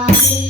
Hare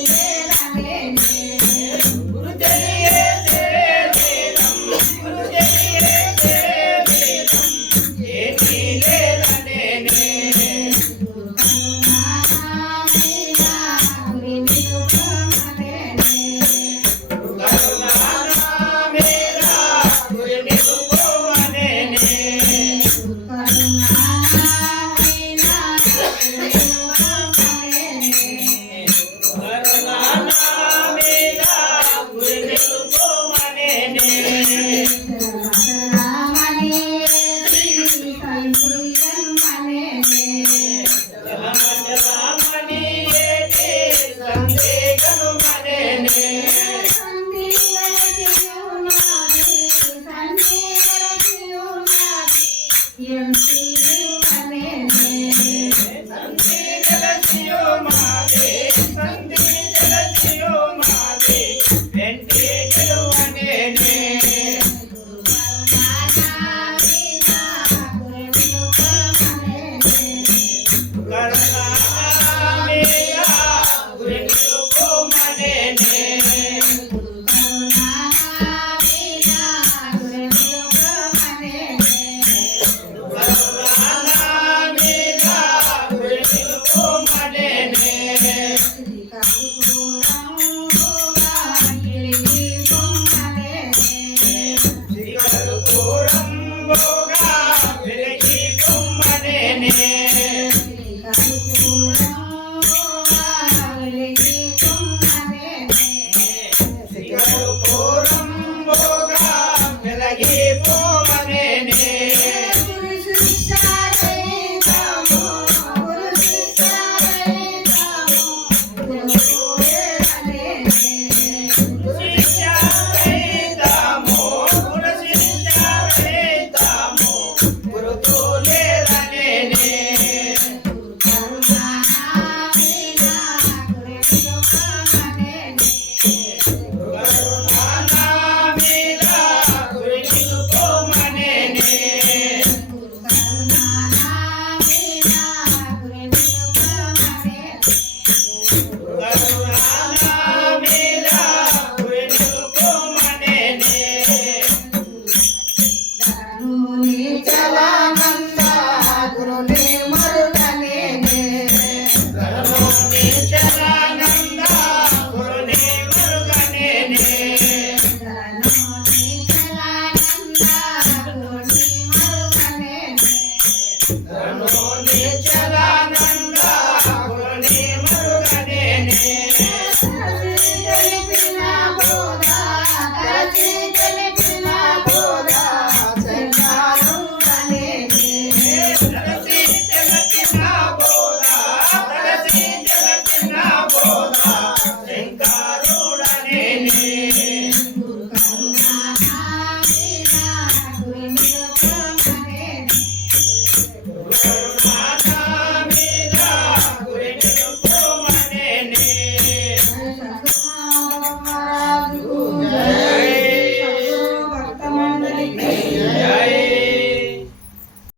guarantee